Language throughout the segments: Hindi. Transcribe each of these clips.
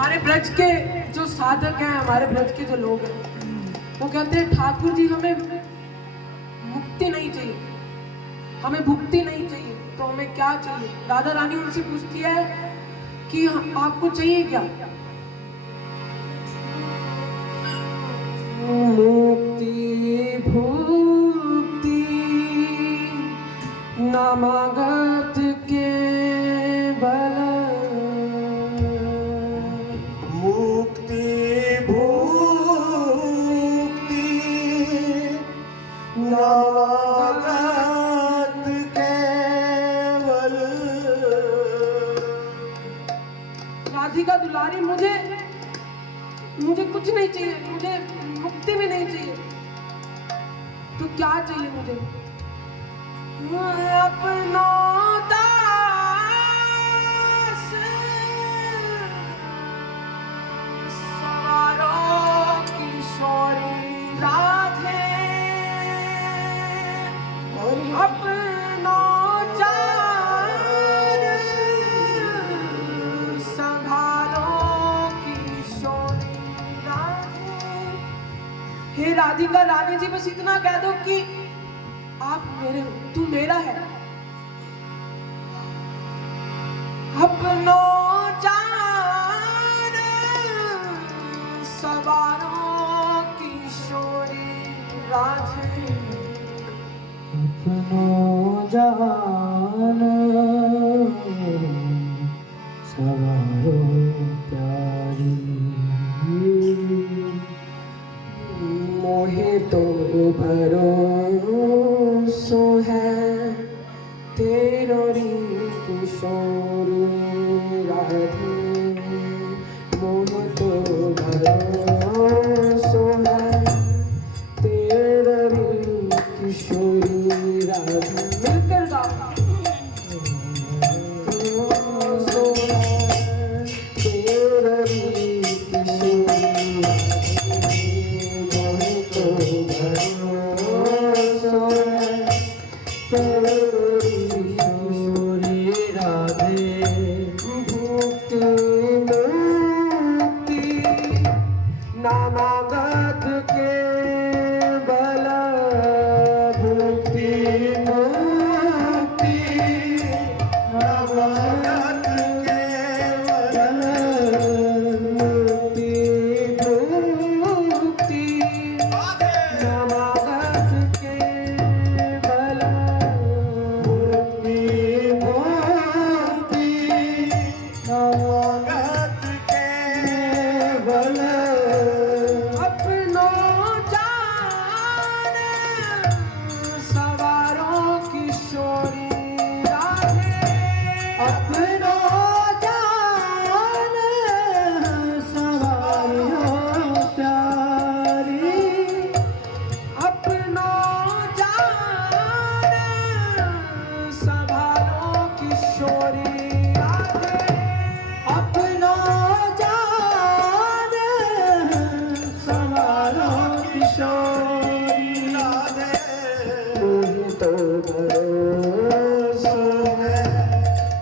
हमारे ब्रज के जो साधक हैं, हमारे ब्रज के जो लोग हैं, वो कहते हैं ठाकुर जी हमें मुक्ति नहीं चाहिए, हमें भुक्ति नहीं चाहिए, तो हमें क्या चाहिए? राधा रानी उनसे पूछती है कि आपको चाहिए क्या? मुक्ति भुक्ति नामागत के बल, मुक्ति भुक्ति नामागत केवल। राधिका दुलारी, मुझे कुछ नहीं चाहिए, मुझे मुक्ति भी नहीं चाहिए, तो क्या चाहिए मुझे? अपना दास सवारो किशोरी राधे, अपना चार संभालो किशोरी राधे। हे राधिका रानी जी, बस इतना कह दो कि आप मेरे हो, तू मेरा है। अपनो जान सवारों किशोरी राधे, अपनो जान सवारो प्यारी, मोहे तो भरोसो है तेरो री किशोरी राधे, मोहे तो भरोसो है तेरो री किशोरी राधे। मिलकर गाओ। भरोसो है तेरो री किशोरी नामागत के बल, भुक्ति मुक्ति नामागत के बल, मुक्ति भुक्ति नामागत के बल, भुक्ति मुक्ति नामागत के बल। अपनो जान सवारों किशोरी राधे, अपनो जान सवारो प्यारी, अपनो जान सवारों किशोरी राधे, अपनो जान सवारो किशोरी राधे। मुझे तो भरोसा है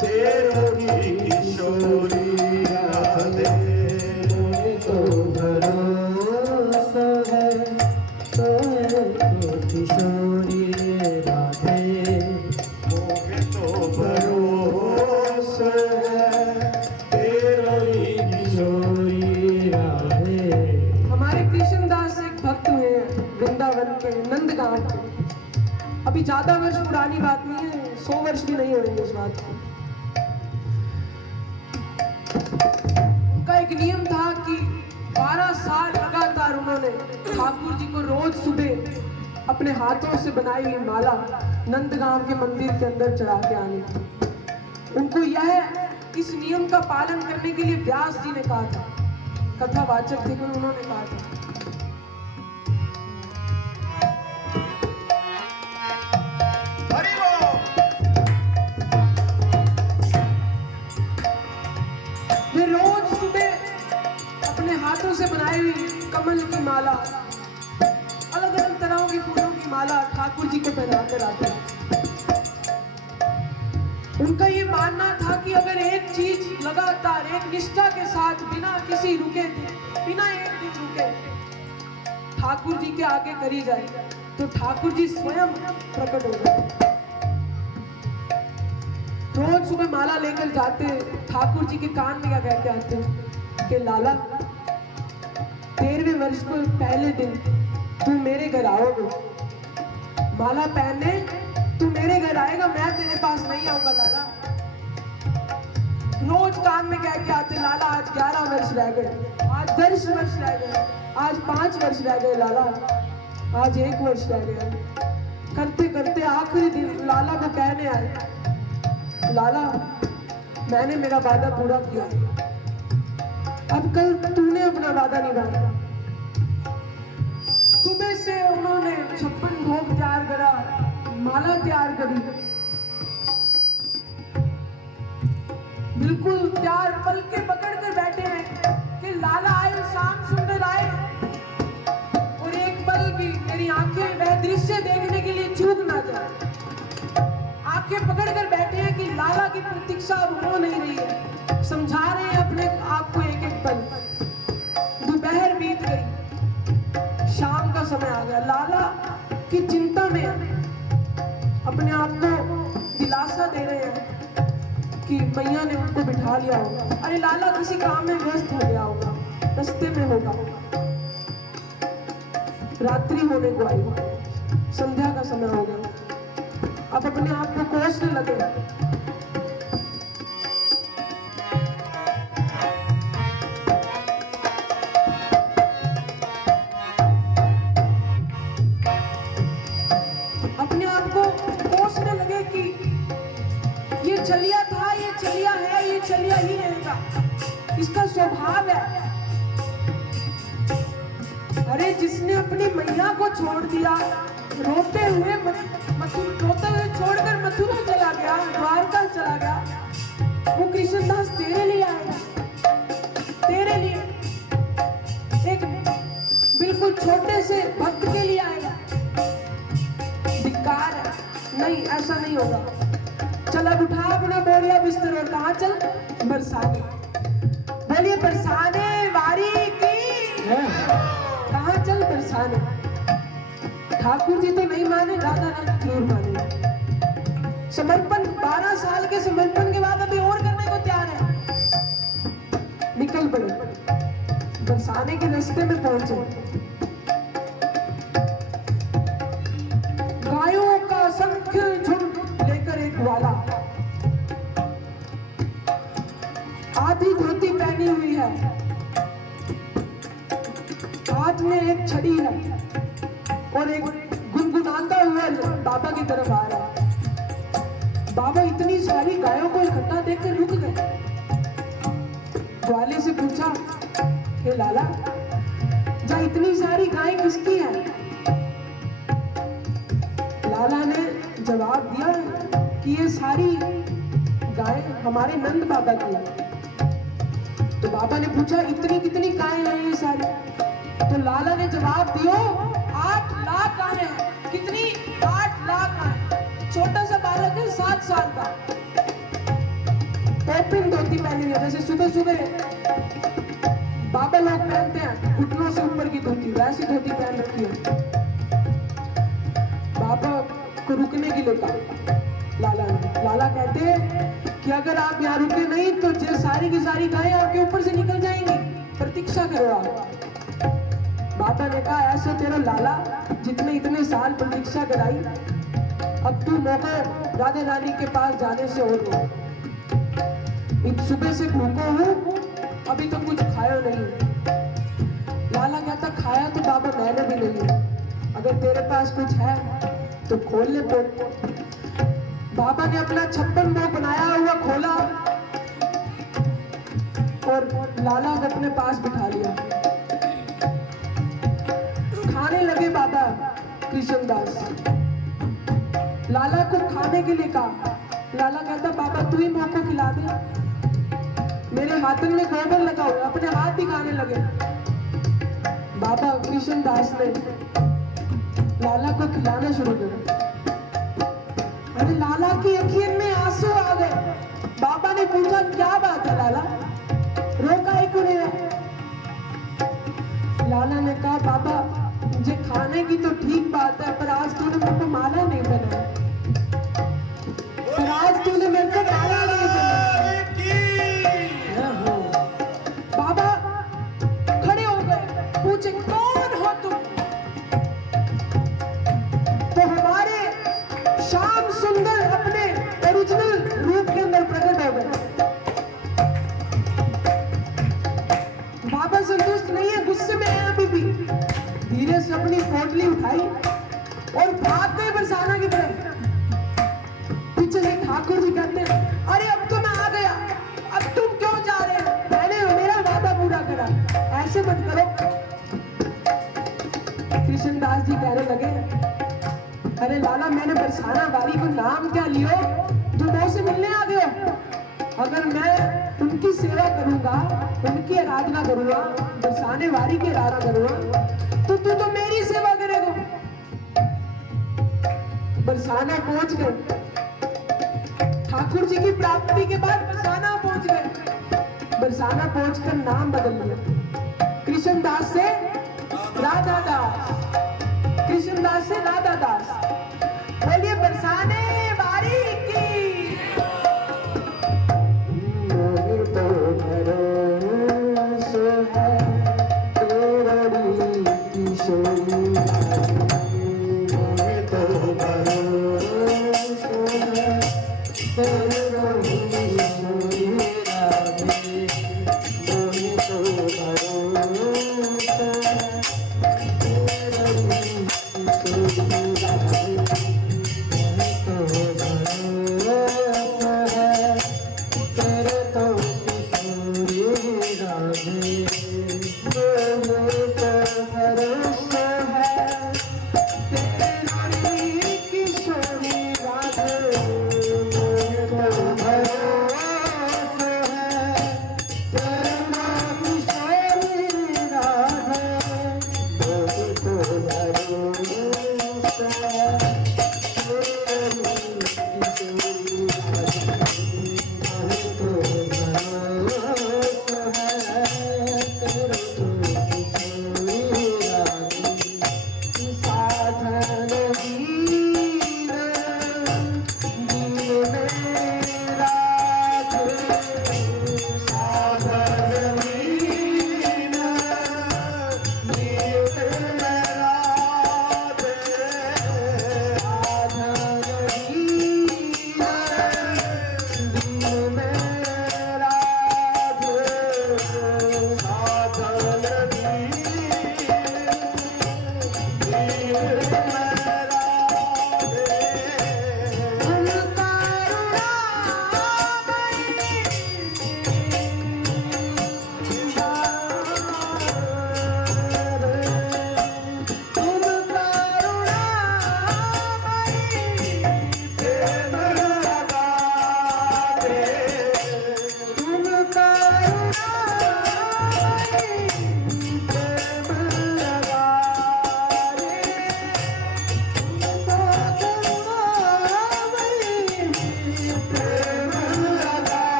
तेरो ही किशोरी राधे, मुझे तो भरोसा है तेरो किशोरी राधे, मुझे तो भरोसा है तेरो ही किशोरी राधे। हमारे कृष्णदास एक भक्त हुए हैं वृंदावन के नंदगांव के। अभी ज्यादा वर्ष पुरानी बात नहीं है, 100 वर्ष भी नहीं होंगे इस बात को। उनका एक नियम था कि 12 साल लगातार उन्होंने ठाकुर जी को रोज सुबह अपने हाथों से बनाई हुई माला नंदगांव के मंदिर के अंदर चढ़ा के आनी थी। उनको यह इस नियम का पालन करने के लिए व्यास जी ने कहा था, कथावाचक थे, उन्होंने कहा था वे रोज सुबह अपने हाथों से बनाई हुई कमल की माला, अलग अलग तरह की फूलों की माला ठाकुर जी को पहना कर आते हैं। उनका ये मानना था कि अगर एक चीज लगातार एक निष्ठा के साथ बिना किसी रुके, बिना एक दिन रुके ठाकुर जी के आगे करी जाए तो ठाकुर जी स्वयं प्रकट हो जाए। रोज सुबह माला लेकर जाते, ठाकुर जी के कान में क्या कह के आते कि लाला 13वें वर्ष को पहले दिन तू मेरे घर आओगे, माला पहनने तू मेरे घर आएगा, मैं तेरे पास नहीं आऊंगा लाला। रोज कान में कह के आते लाला आज 11 वर्ष रह गए, आज 10 वर्ष रह गए, आज 5 वर्ष रह गए लाला, आज 1 वर्ष रह गया। करते करते आखिरी दिन लाला को कहने आए लाला मैंने मेरा वादा पूरा किया, अब कल तूने अपना वादा निभाया। सुबह से उन्होंने 56 भोग तैयार करा, माला तैयार करी, बिल्कुल तैयार, पल के पकड़ कर बैठे हैं कि लाला आए, शाम सुंदर आए, और एक पल भी मेरी आंखें वह दृश्य देखने के लिए चूक ना जाए। आंखें पकड़ कर बैठे हैं कि लाला की प्रतीक्षा अब हो नहीं रही है, समझा रहे हैं अपने आप को एक एक पल। दोपहर बीत गई, शाम का समय आ गया, लाला की चिंता में अपने आप को दिलासा दे रहे हैं कि मैया ने उनको बिठा लिया होगा, अरे लाला किसी काम में व्यस्त हो गया होगा, रास्ते में होगा। रात्रि होने को आई, संध्या का समय हो गया, अब अपने आप को कोसने लगे। अपने आप को कोसने लगे कि ये चलिया था, ये चलिया है, ये चलिया ही रहेगा, इसका स्वभाव है। अरे जिसने अपनी मैया को छोड़ दिया, रोते हुए छोड़कर मथुरा चला गया, द्वारका चला गया, वो कृष्णदास तेरे लिए आएगा, तेरे लिए एक बिल्कुल छोटे से भक्त के लिए आएगा। धिक्कार है, नहीं ऐसा नहीं होगा। चल अब उठा अपना बोरिया बिस्तर और कहाँ चल, बरसाने, बोलिए बरसाने वारी की, कहाँ चल बरसाने। ठाकुर जी तो नहीं माने, राधा रानी जरूर माने। समर्पण 12 साल के समर्पण के बाद अभी और करने को तैयार है। निकल पड़े, बरसाने के रास्ते में पहुंचे। गायों का असंख्य झुंड लेकर एक वाला, आधी धोती पहनी हुई है, हाथ में एक छड़ी है और एक गुनगुनाता हुआ बाबा की तरफ आ रहा है। बाबा इतनी सारी गायों को इकट्ठा देखकर रुक गए। ग्वाले से पूछा हे लाला जा इतनी सारी गायें किसकी हैं? लाला ने जवाब दिया कि ये सारी गायें हमारे नंद बाबा की हैं। तो बाबा ने पूछा इतनी कितनी गायें हैं ये सारी? तो लाला ने जवाब दिया 8 लाख गायें हैं। कितनी? 8 लाख गायें। छोटा सा बालक है 7 साल का, ओपन धोती पहनी हुई है, जैसे सुबह सुबह बाबा लोग पहनते हैं घुटनों से ऊपर की धोती, वैसी धोती पहन रखी है। बाबा को रुकने के लिए कहा लाला ने। लाला कहते हैं कि अगर आप यहाँ रुके नहीं तो जो सारी की सारी गायें आपके ऊपर से निकल जाएंगी, प्रतीक्षा करो आप। बाबा ने कहा ऐसे तेरा लाला जितने इतने साल प्रतीक्षा कराई, अब तू मौका राधा रानी के पास जाने से और लो। सुबह से भूखो हूँ, अभी तो कुछ खाया नहीं। लाला कहता खाया तो बाबा मैंने भी नहीं है, अगर तेरे पास कुछ है तो खोल ले पोट। बाबा ने अपना 56 भोग बनाया हुआ खोला और लाला को अपने पास बिठा लिया। खाने लगे बाबा कृष्णदास। लाला को खाने के लिए कहा। लाला कहता बाबा तू ही मुंह को खिला दे, मेरे हाथों में गोबर लगा हुआ, अपने हाथ भी खाने लगे। बाबा कृष्णदास ने लाला को खिलाना शुरू किया। अरे लाला की अखियों में आंसू आ गए। पूछा क्या बात है लाला, रोका ही क्यों नहीं है? लाला ने कहा बाबा मुझे खाने की तो ठीक बात है, पर आज तूने मेरे को माला नहीं बनाया, पर आज तूने मेरे को माला नहीं बनाया। बाबा खड़े हो गए, पूछे कौन हो तुम? तो हमारे श्याम सुंदर अपने ओरिजिनल रूप के अंदर प्रकट हो गए। बाबा संतुष्ट नहीं है, गुस्से में है अभी भी। धीरे से अपनी पोटली उठाई और भाग गए बरसाना की तरफ। पीछे से ठाकुर जी कहते हैं अरे अब तो मैं आ गया, अब तुम क्यों जा रहे हो? मैंने मेरा वादा पूरा करा, ऐसे मत करो। कृष्णदास जी कहने लगे अरे लाला मैंने बरसाना वारी को नाम क्या लियो, तुम मुझसे मिलने आ गए हो? अगर मैं उनकी सेवा करूंगा, उनकी आराधना करूंगा, बरसाने वारी की आराधना करूंगा, तो तू तो मेरी सेवा करेगा। बरसाना पहुंच गए, ठाकुर जी की प्राप्ति के बाद बरसाना पहुंच गए। बरसाना पहुंचकर नाम बदल लिया, कृष्णदास से राधा दास, कृष्णदास से राधा दास। बोलिए बरसाने वारी की।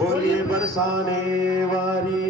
बोलिए बरसाने वाली